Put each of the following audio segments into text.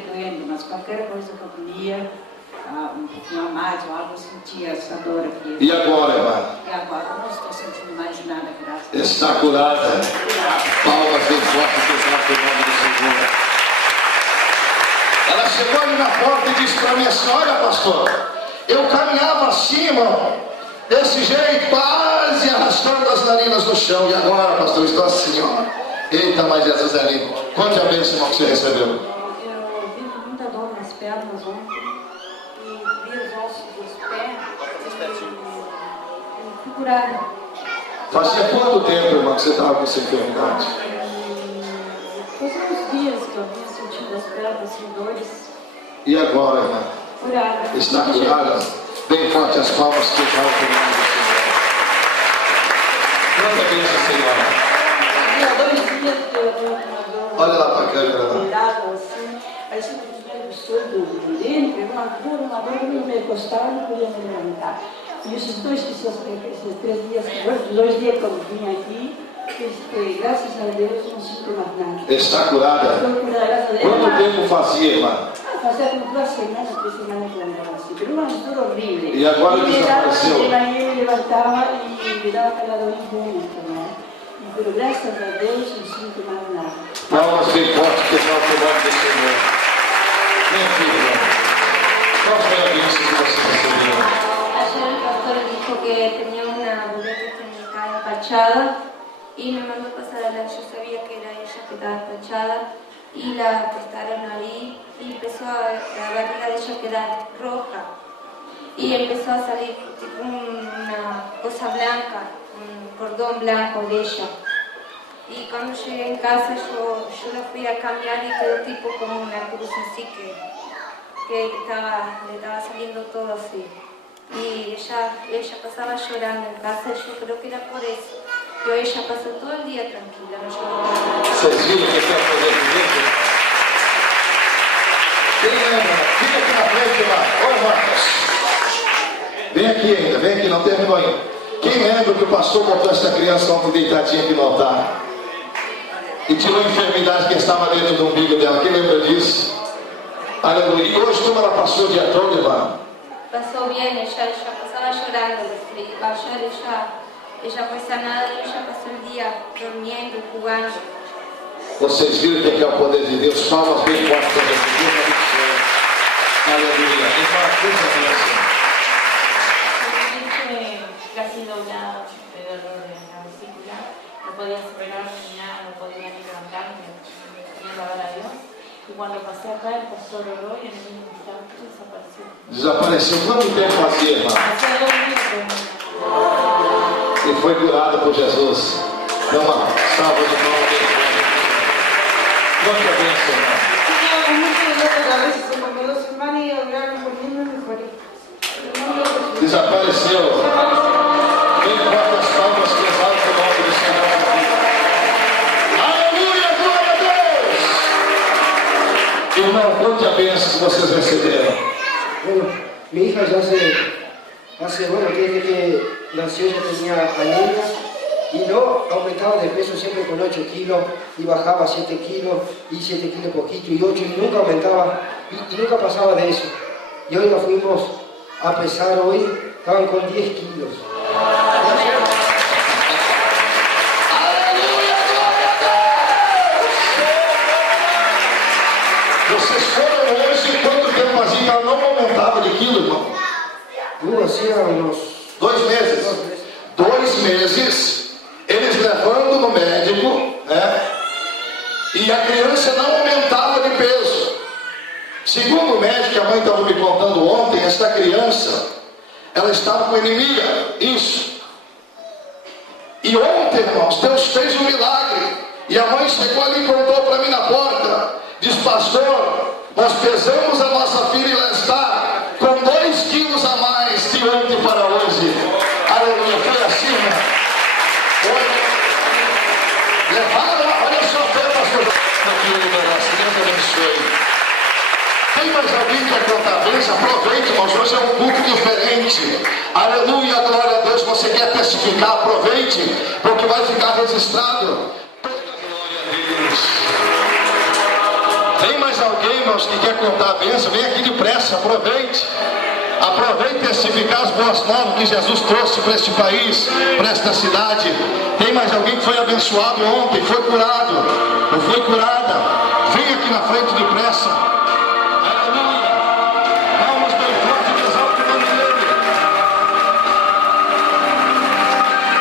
doendo, mas qualquer coisa que eu comia, um pouquinho a mais ou algo, eu sentia essa dor aqui. E agora, irmã? E agora eu não estou sentindo mais nada, graças a Deus. Está curada. Palmas bem fortes que exaltam o nome do Senhor. Ela chegou ali na porta e disse para mim assim: olha, pastor, eu caminhava assim, irmão, desse jeito, quase arrastando as narinas no chão. E agora, pastor, estou assim, ó. Eita, mas Jesus é lindo. Conte a bênção, irmão, que você recebeu. Eu vi muita dor nas pernas ontem e vi os ossos dos pés e fui curada. Fazia quanto tempo, irmão, que você estava com essa enfermidade? Fazia uns dias que eu vinha sentindo as pernas sem dores. E agora, irmã? Curada. Está curada? Bem forte as palmas que exaltam o nome do Senhor. Quanta bênção, Senhora. Há 2 dias que eu tenho uma dor. Olha lá para a câmera lá. Assim, parecia que eu tivesse absurdo dentro, uma dor que eu não me encostava, não podia me levantar. E esses 3 dias que eu vim aqui, graças a Deus, eu não sinto mais nada. Está curada? Estou curada, graças a Deus. Quanto tempo fazia, irmã? Fazia como 2 semanas, 3 semanas que eu andava assim, pero uma dor horrível. E agora desapareceu? De manhã eu levantava e me dava aquela dor interna também. Pero graças a Deus não sinto mais nada. Palmas bem fortes que exaltam o nome do Senhor. Vem aqui, irmã. Qual foi a bênção que você recebeu? Ayer el pastor dijo que tenía una boleta técnica empachada y me mandó pasar a la, yo sabía que era ella que estaba empachada y la acostaron ahí y empezó a la barriga de ella quedar roja y empezó a salir tipo una cosa blanca, un cordón blanco de ella. Y cuando llegué en casa yo la fui a cambiar y quedó tipo como una cruz así que le estaba saliendo todo así. Y ella pasaba llorando en casa y yo creo que era por eso. Pero ella pasó todo el día tranquila, no lloró. Vocês viram que tem o poder de Deus? Quem lembra? Fica aqui na frente, irmã. Ô, Marcos. Vem aqui ainda, vem aqui, não terminou ainda. Quem lembra que o pastor botou essa criança ontem deitadinha aqui no altar? E tirou a enfermidade que estava dentro do umbigo dela. Quem lembra disso? Aleluia. E hoje, como ela passou o dia todo, irmã? Pasó bien, ella pasaba llorando, ayer ella fue sanada y ella pasó el día durmiendo, jugando. Vocês viram que aqui é o poder de Deus? Palmas bem fortes para Deus. Aleluia. Irmã, puxa a bênção. Casi doblado de dolor en la vesícula, no podía superar ni nada, no podía ni levantarme, tenía que alabar a Dios. Y cuando pasé acá, el pastor oró y en el mismo instante desapareció. Desapareceu. Quanto tempo fazia, irmã? Hacía 2 meses. E foi curado por Jesus. Dá uma salva de palmas bem forte. Quanta bênção, irmã. Tenía mucho dolor de cabeza, se me 2 semanas y hablaron conmigo y mejoré. Desapareceu. Bem forte as palmas que exaltam o nome do Senhor. Aleluia, glória a Deus. Irmão, quanta bênção que vocês receberam. Bueno, mi hija ya bueno, desde que nació ya tenía anemia y no aumentaba de peso siempre con 8 kilos y bajaba 7 kilos y 7 kilos poquito y 8 y nunca aumentaba y nunca pasaba de eso. Y hoy la fuimos a pesar hoy, estaban con 10 kilos. Vocês foram hoje, quanto tempo fazia? Ela não aumentava de quilo, irmão? Hacía unos 2 meses. 2 meses, eles levando no médico, né? E a criança não aumentava de peso. Segundo o médico, a mãe estava me contando ontem, esta criança, ela estava com anemia, isso. E ontem, irmãos, Deus fez um milagre. E a mãe chegou ali e contou para mim na porta, diz: pastor, nós pesamos a nossa filha e ela está com 2 quilos a mais de ontem para hoje. Aleluia, foi assim, né? Levaram, olha só, pastor. Deus abençoe. Tem mais alguém que quer contar a bênção? Aproveite, irmãos, hoje é um culto diferente. Aleluia, glória a Deus. Você quer testificar? Aproveite, porque vai ficar registrado. Toda glória a Deus. Tem mais alguém, irmãos? irmãos que quer contar a bênção, vem aqui depressa, aproveite. Aproveite e testificar as boas novas que Jesus trouxe para este país, para esta cidade. Tem mais alguém que foi abençoado ontem, foi curado, ou foi curada? Vem aqui na frente depressa. Aleluia. Palmas bem forte, Deus alto o nome dele.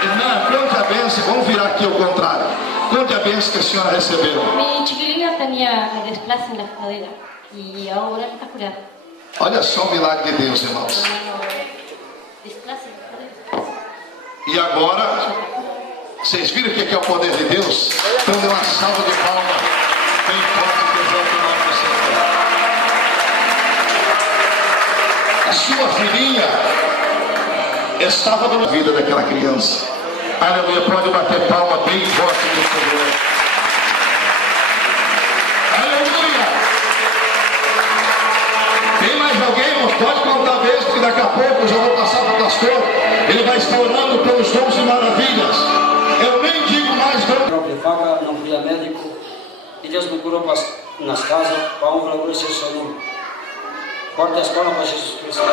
Irmã, conte a bênção, vamos virar aqui ao contrário. Conte a bênção que a senhora recebeu. Mi chiquilina tenía desplazo en la cadera y ahora está curada. Olha só o milagre de Deus, irmãos. Desplazo en la cadera. E agora, vocês viram o que é o poder de Deus? Então dê uma salva de palmas bem forte, que exalta o nome do Senhor. A sua filhinha estava na vida daquela criança. Aleluia, pode bater palma bem forte do Senhor. Aleluia. Tem mais alguém, irmãos? Pode contar mesmo, porque daqui a pouco eu já vou passar para o pastor. Ele vai estar orando pelos dons e maravilhas. Eu nem digo mais dom. Própria faca, não fui a médico. E Deus me curou nas casas, para a honra e glória do Senhor. Corta a escola para Jesus Cristo.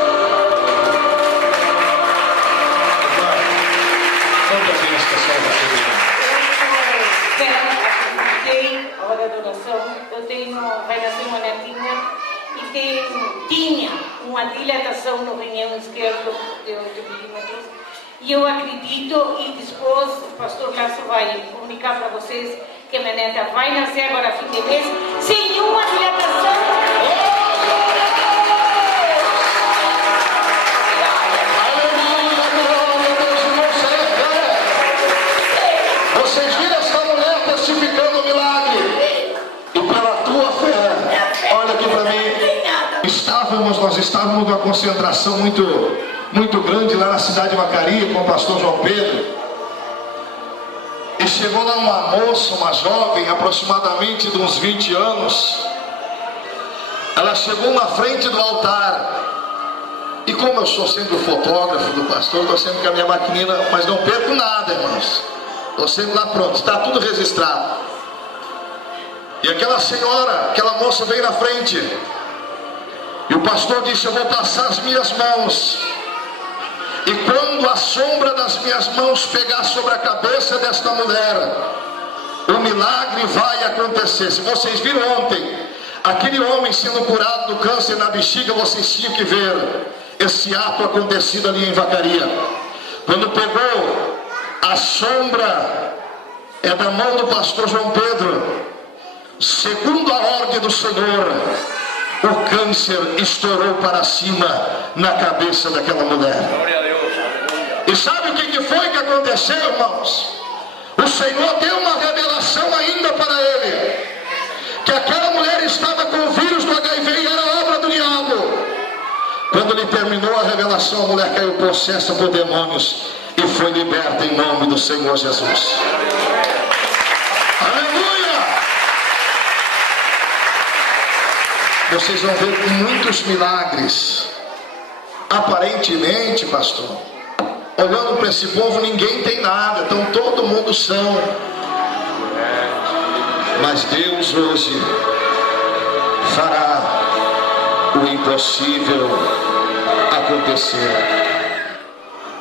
A hora da oração, vai nascer uma netinha e tinha uma dilatação no rinhão esquerdo de 8 milímetros. E eu acredito, e depois o pastor Lázaro vai comunicar para vocês que a minha neta vai nascer agora fim de mês sem uma dilatação. Vocês viram essa mulher testificando o milagre? E pela tua fé, olha aqui para mim. Nós estávamos numa concentração muito grande lá na cidade de Vacaria com o pastor João Pedro. E chegou lá uma moça, uma jovem, aproximadamente de uns 20 anos. Ela chegou na frente do altar. E como eu sou sempre o fotógrafo do pastor, estou sempre com a minha maquininha, mas não perco nada, irmãos. Estou sempre lá pronto, está tudo registrado. E aquela senhora, aquela moça veio na frente. E o pastor disse: eu vou passar as minhas mãos. E quando a sombra das minhas mãos pegar sobre a cabeça desta mulher, o milagre vai acontecer. Se vocês viram ontem, aquele homem sendo curado do câncer na bexiga, vocês tinham que ver esse ato acontecido ali em Vacaria. Quando pegou a sombra é da mão do pastor João Pedro, segundo a ordem do Senhor, o câncer estourou para cima na cabeça daquela mulher. E sabe o que foi que aconteceu, irmãos? O Senhor deu uma revelação ainda para ele, que aquela mulher estava com o vírus do HIV e era obra do diabo. Quando ele terminou a revelação, a mulher caiu possessa por demônios e foi liberta em nome do Senhor Jesus. Aleluia! Vocês vão ver muitos milagres. Aparentemente, pastor, olhando para esse povo, ninguém tem nada, então todo mundo são. Mas Deus hoje fará o impossível acontecer.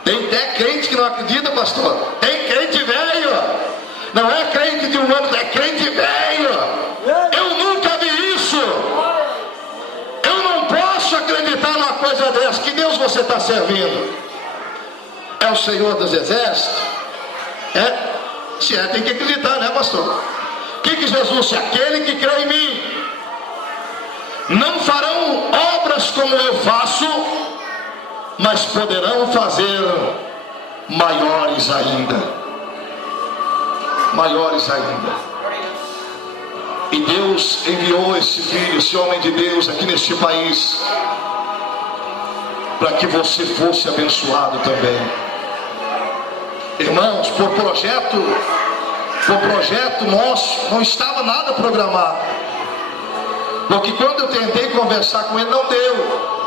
Tem até crente que não acredita, pastor. Tem crente velho. Não é crente de um ano, é crente velho. Eu nunca vi isso. Eu não posso acreditar numa coisa dessa. Que Deus você está servindo? É o Senhor dos Exércitos? É? Se é, tem que acreditar, né, pastor? O que Jesus disse? Aquele que crê em mim não farão obras como eu faço, mas poderão fazer maiores ainda. Maiores ainda. E Deus enviou esse filho, esse homem de Deus aqui neste país, para que você fosse abençoado também. Irmãos, por projeto nosso, não estava nada programado. Porque quando eu tentei conversar com ele, não deu.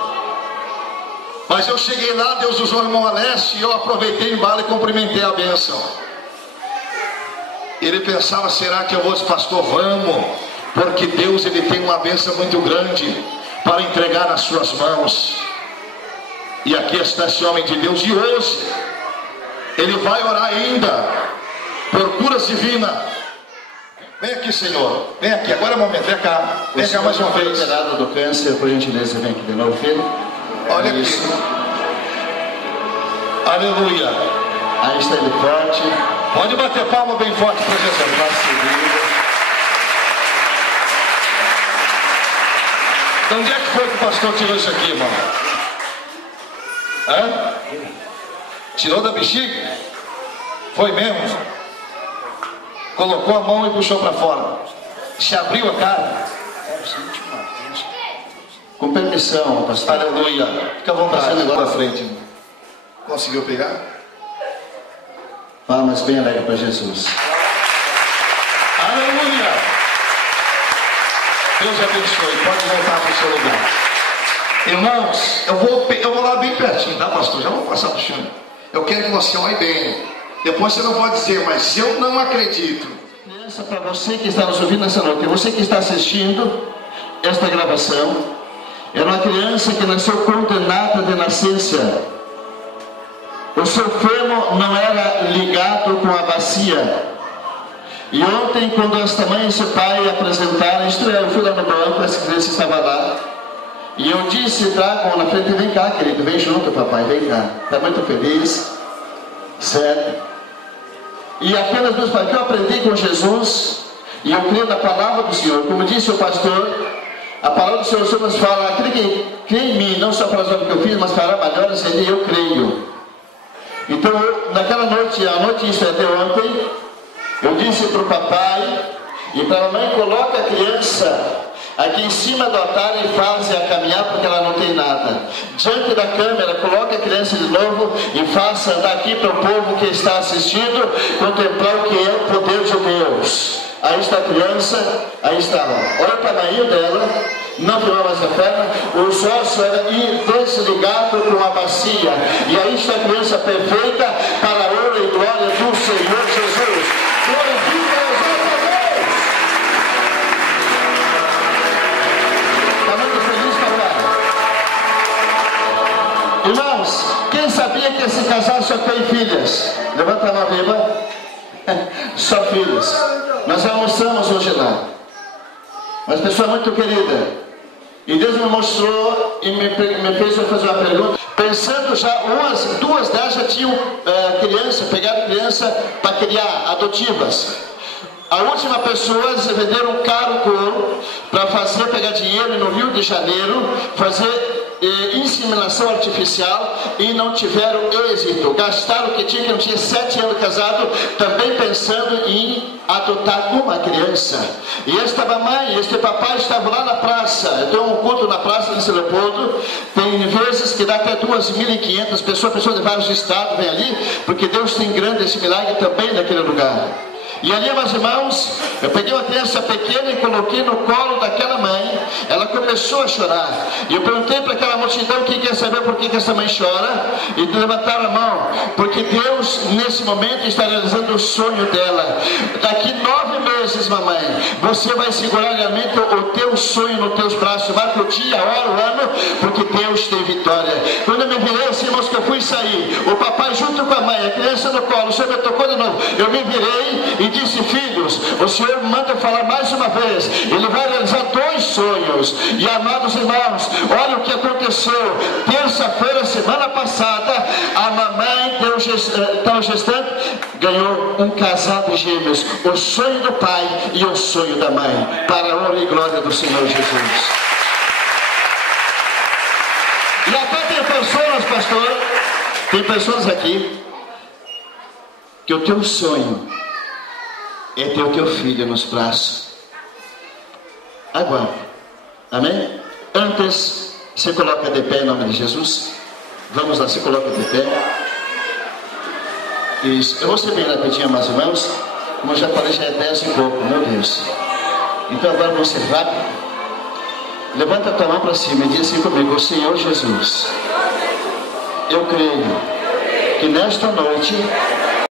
Mas eu cheguei lá, Deus usou o irmão Alessio, e eu aproveitei o embalo e cumprimentei a bênção. Ele pensava: será que eu vou, pastor? Vamos. porque Deus ele tem uma bênção muito grande para entregar nas suas mãos. E aqui está esse homem de Deus, e hoje ele vai orar ainda por curas divinas. Vem aqui, Senhor, vem aqui, agora é o momento, vem cá mais uma vez. Operado do câncer, por gentileza, vem aqui de novo, filho. Olha aqui. Isso. Aleluia. Aí está ele forte. Pode bater palma bem forte para Jesus. De onde é que foi que o pastor tirou isso aqui, irmão? Hã? Tirou da bexiga? Foi mesmo? Colocou a mão e puxou para fora. Se abriu a cara. Com permissão, pastor. Aleluia. Fica à vontade. Agora à frente, irmão. Conseguiu pegar? Palmas bem alegre para Jesus. Aleluia. Deus abençoe. Pode voltar para o seu lugar. Irmãos, eu vou lá bem pertinho, tá, pastor? Já vou passar para o chão. Eu quero que você olhe bem. Depois você não pode dizer, mas eu não acredito. Criança, para você que está nos ouvindo nessa noite, você que está assistindo esta gravação, era uma criança que nasceu condenada de nascença. O seu fêmur não era ligado com a bacia. E ontem, quando esta mãe e esse pai apresentaram, eu fui lá no banco, essa criança estava lá. E eu disse, tragam na frente, vem cá, querido, vem junto, papai, vem cá. Está muito feliz, certo? E apenas meus pais, que eu aprendi com Jesus, e eu creio na palavra do Senhor. Como disse o pastor, a palavra do Senhor nos fala, aquele que crê em mim, não só para as obras que eu fiz, mas fará maiores, e eu creio. Então, naquela noite, a noite isso é de ontem, eu disse para o papai e para a mãe, coloca a criança aqui em cima do altar e faz-a caminhar, porque ela não tem nada. Diante da câmera, coloca a criança de novo e faça andar aqui para o povo que está assistindo, contemplar o que é o poder de Deus. Aí está a criança, aí está ela. Olha o tamanho dela, não virou mais a perna, os ossos eram desligados com a bacia. E aí está a criança perfeita para a honra e glória do Senhor Jesus. Glorifica a Deus. Está muito feliz, papai? Irmãos, quem sabia que esse casal só tem filhas? Levanta a mão, viva. Só filhos. Nós almoçamos hoje lá. Mas pessoa muito querida. E Deus me mostrou e me fez fazer uma pergunta. Pensando já, duas delas já tinham criança, pegaram criança para criar, adotivas. A última pessoa, eles venderam um caro couro para pegar dinheiro no Rio de Janeiro, fazer inseminação artificial e não tiveram êxito. Gastaram o que tinha, que não tinha 7 anos casado, também pensando em adotar uma criança. E esta mamãe, este papai estavam lá na praça. Eu tenho um culto na praça de São Leopoldo. Tem vezes que dá até 2.500 pessoas de vários estados vêm ali, porque Deus tem grande esse milagre também naquele lugar. E ali, meus irmãos, eu peguei uma criança pequena e coloquei no colo daquela mãe. Ela começou a chorar. E eu perguntei para aquela multidão quem quer saber por que essa mãe chora. E levantaram a mão. Porque Deus, nesse momento, está realizando o sonho dela. Daqui 9 meses, mamãe, você vai segurar realmente o teu sonho nos teus braços. Marca o dia, a hora, o ano, porque Deus tem vitória. Quando eu me virei, assim, irmãos, que eu fui sair, o papai junto com a mãe, a criança no colo, o Senhor me tocou de novo. Eu me virei e disse, filhos, o Senhor manda falar mais uma vez. Ele vai realizar 2 sonhos. E amados irmãos, olha o que aconteceu. Terça-feira, semana passada, a mamãe tão gestante ganhou um casal de gêmeos. O sonho do pai e o sonho da mãe, para a honra e glória do Senhor Jesus. E até tem pessoas, pastor, tem pessoas aqui que o teu sonho é ter o teu filho nos braços. Aguarde. Amém? Antes, se coloca de pé em nome de Jesus. Vamos lá, se coloca de pé. Isso. Eu vou ser bem rapidinho, meus irmãos. Como eu já falei, já é 10 e pouco, meu Deus. Então agora vou ser rápido. Levanta a tua mão para cima e diz assim comigo: Senhor Jesus, eu creio que nesta noite